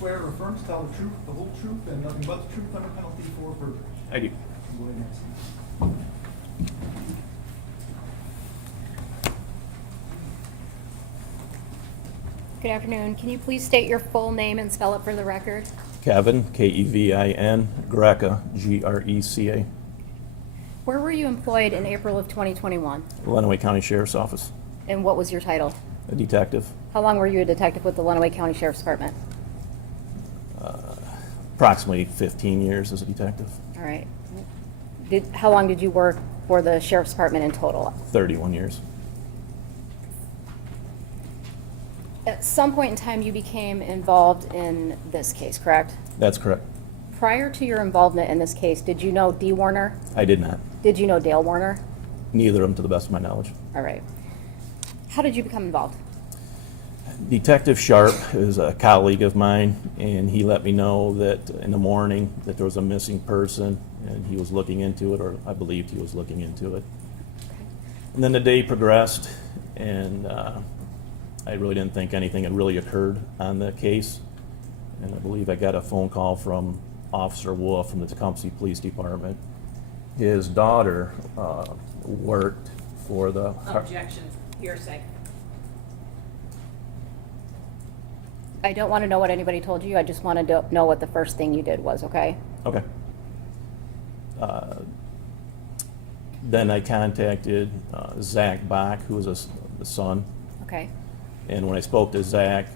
swear or affirm to tell the truth, the whole truth, and nothing but the truth under penalty for perjury? I do. Go ahead and answer. Good afternoon. Can you please state your full name and spell it for the record? Kevin, Kevin, Greca, Greca. Where were you employed in April of 2021? Lenawee County Sheriff's Office. And what was your title? A detective. How long were you a detective with the Lenawee County Sheriff's Department? Approximately 15 years as a detective. All right. How long did you work for the Sheriff's Department in total? 31 years. At some point in time, you became involved in this case, correct? That's correct. Prior to your involvement in this case, did you know Dee Warner? I did not. Did you know Dale Warner? Neither of them to the best of my knowledge. All right. How did you become involved? Detective Sharp is a colleague of mine, and he let me know that in the morning that there was a missing person, and he was looking into it, or I believed he was looking into it. And then the day progressed, and I really didn't think anything had really occurred on the case. And I believe I got a phone call from Officer Wolf from the Tecumseh Police Department. His daughter worked for the... Objection, hearsay. I don't want to know what anybody told you. I just wanted to know what the first thing you did was, okay? Okay. Then I contacted Zach Bach, who was the son. Okay. And when I spoke to Zach,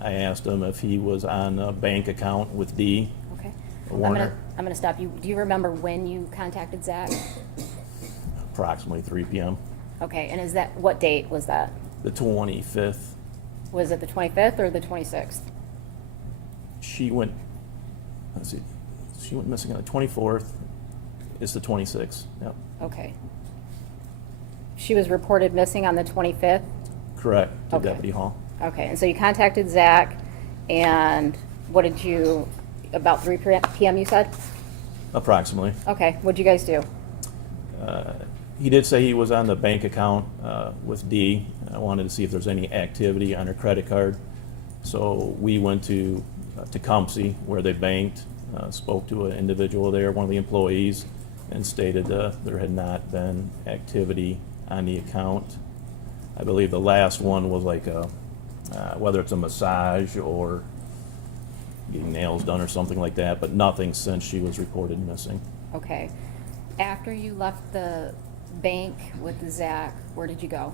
I asked him if he was on a bank account with Dee Okay. Warner. I'm gonna stop you. Do you remember when you contacted Zach? Approximately 3 p.m. Okay, and what date was that? The 25th. Was it the 25th or the 26th? She went, let's see, she went missing on the 24th. It's the 26th, yep. Okay. She was reported missing on the 25th? Correct, to Okay. Deputy Hall. Okay, and so you contacted Zach, and what did you, about 3 p.m. you said? Approximately. Okay, what'd you guys do? He did say he was on the bank account with Dee. I wanted to see if there's any activity on her credit card. So we went to Tecumseh, where they banked, spoke to an individual there, one of the employees, and stated there had not been activity on the account. I believe the last one was like whether it's a massage or getting nails done or something like that, but nothing since she was reported missing. Okay. After you left the bank with Zach, where did you go?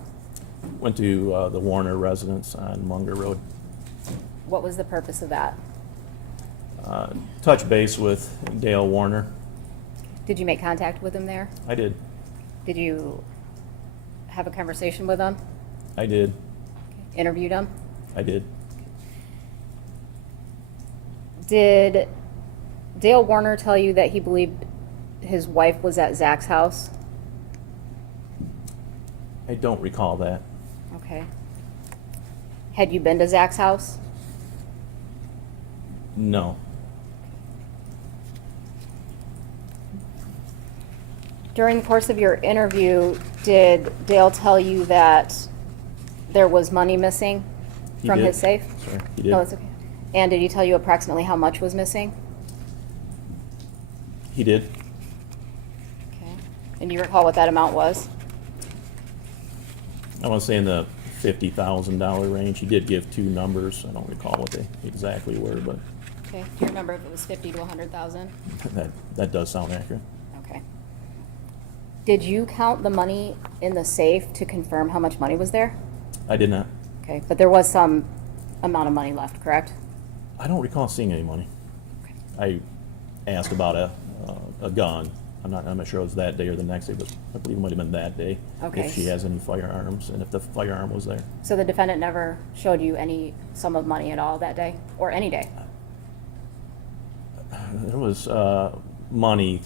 Went to the Warner residence on Munger Road. What was the purpose of that? Touch base with Dale Warner. Did you make contact with him there? I did. Did you have a conversation with him? I did. Interviewed him? I did. Did Dale Warner tell you that he believed his wife was at Zach's house? I don't recall that. Okay. Had you been to Zach's house? No. During the course of your interview, did Dale tell you that there was money missing He from did. his safe? Sorry, he did. No, it's okay. And did he tell you approximately how much was missing? He did. Okay. And do you recall what that amount was? I want to say in the $50,000 range. He did give two numbers. I don't recall what they exactly were, but Okay. Do you remember if it was 50 to 100,000? that does sound accurate. Okay. Did you count the money in the safe to confirm how much money was there? I did not. Okay, but there was some amount of money left, correct? I don't recall seeing any money. I asked about a gun. I'm not sure it was that day or the next day, but I believe it might have been that day. Okay. If she has any firearms and if the firearm was there. So the defendant never showed you any sum of money at all that day, or any day? There was money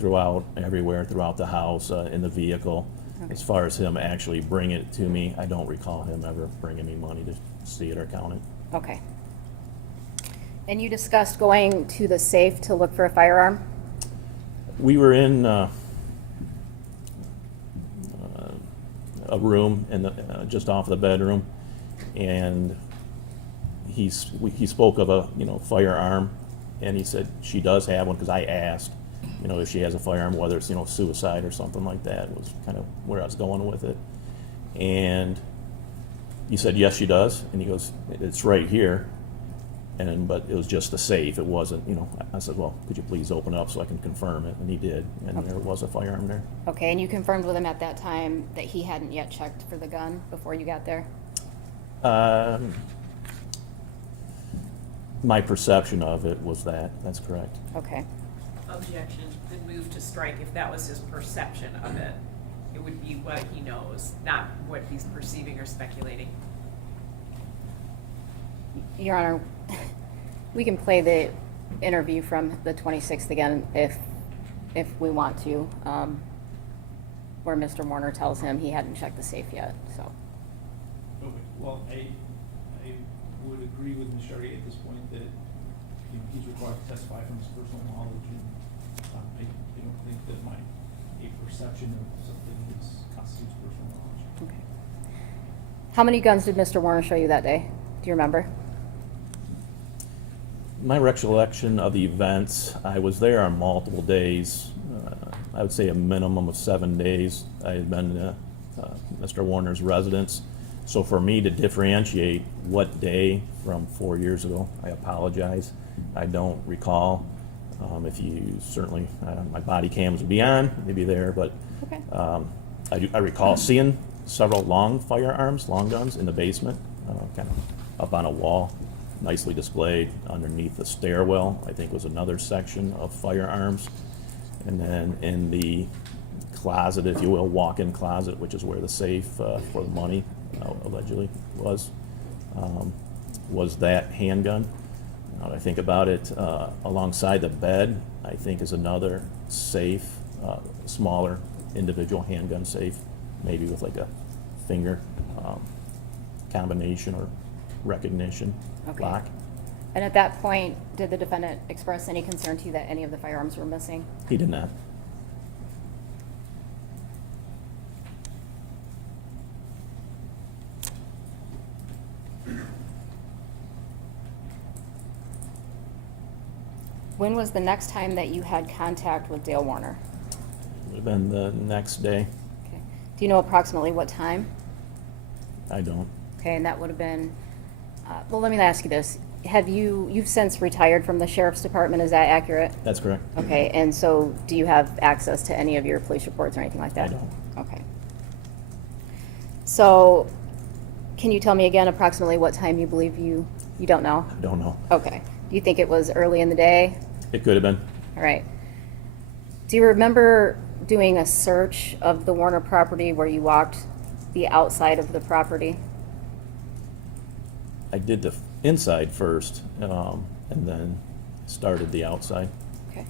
everywhere throughout the house, in the vehicle. Okay. As far as him actually bringing it to me, I don't recall him ever bringing me money to see it or count it. Okay. And you discussed going to the safe to look for a firearm? We were in a room in the, just off the bedroom, and he spoke of a, firearm, and he said she does have one, because I asked, if she has a firearm, whether it's, suicide or something like that, was kind of where I was going with it. And he said, yes, she does. And he goes, it's right here. But it was just the safe. It wasn't, I said, well, could you please open up so I can confirm it? And he did. And there was a firearm there. Okay, and you confirmed with him at that time that he hadn't yet checked for the gun before you got there? My perception of it was that. That's correct. Okay. Objection, then move to strike if that was his perception of it. It would be what he knows, not what he's perceiving or speculating. Your Honor, we can play the interview from the 26th again if we want to, where Mr. Warner tells him he hadn't checked the safe yet, so. Okay, well, I would agree with Ms. Chartier at this point that, he's required to testify from his personal knowledge, and I don't think that a perception of something constitutes personal knowledge. Okay. How many guns did Mr. Warner show you that day? Do you remember? My recollection of the events, I was there on multiple days. I would say a minimum of 7 days. I had been Mr. Warner's residence. So for me to differentiate what day from 4 years ago, I apologize. I don't recall. If you certainly, my body cams would be on, they'd be there, but Okay. I recall seeing several long guns in the basement, kind of up on a wall, nicely displayed. Underneath the stairwell, I think, was another section of firearms. And then in the closet, if you will, walk-in closet, which is where the safe for the money allegedly was that handgun. Now that I think about it, alongside the bed, I think is another safe, smaller individual handgun safe, maybe with like a finger combination or recognition Okay. lock. And at that point, did the defendant express any concern to you that any of the firearms were missing? He did not. When was the next time that you had contact with Dale Warner? Would have been the next day. Okay. Do you know approximately what time? I don't. Okay, and that would have been, well, let me ask you this. You've since retired from the sheriff's department, is that accurate? That's correct. Okay, and so do you have access to any of your police reports or anything like that? I don't. Okay. So, can you tell me again approximately what time you believe you don't know? I don't know. Okay. Do you think it was early in the day? It could have been. All right. Do you remember doing a search of the Warner property where you walked the outside of the property? I did the inside first, and then started the outside. Okay.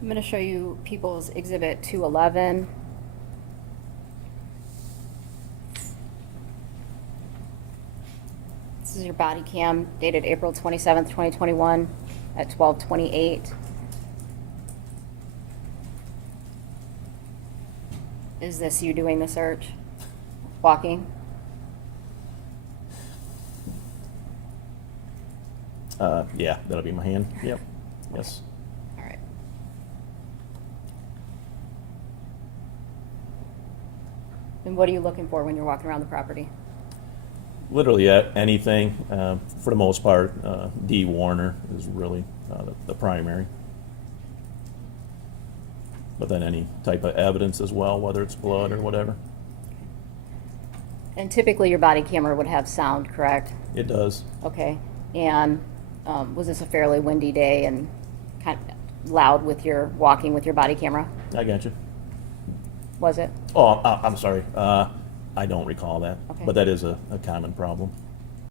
I'm going to show you People's Exhibit 211. This is your body cam dated April 27th, 2021 at 12:28. Is this you doing the search? Walking? Yeah, that'll be my hand. Yep. Yes. All right. And what are you looking for when you're walking around the property? Literally anything. For the most part, Dee Warner is really the primary. But then any type of evidence as well, whether it's blood or whatever. And typically your body camera would have sound, correct? It does. Okay. And was this a fairly windy day and kind of loud with your walking with your body camera? I got you. Was it? Oh, I'm sorry. I don't recall that. Okay. But that is a common problem.